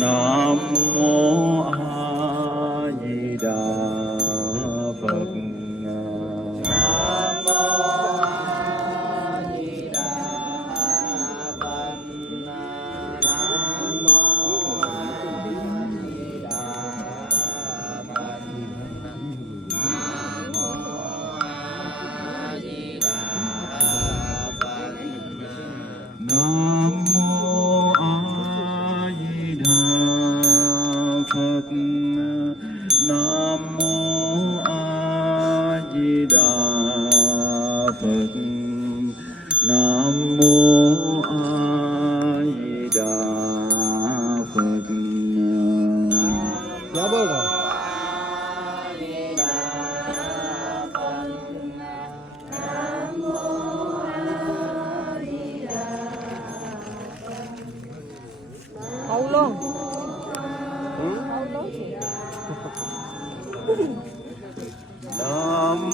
Nam mô A Di Đà Phật. Nam mô A Di Đà Phật. Nam mô A Di Đà Phật. Nam mô A Di Đà Phật. Nam mô A Di Đà Phật. Nam mô A Di Đà Phật. Nam mô A Di Đà Phật. Dạ vâng rồi. Hậu luôn. Nam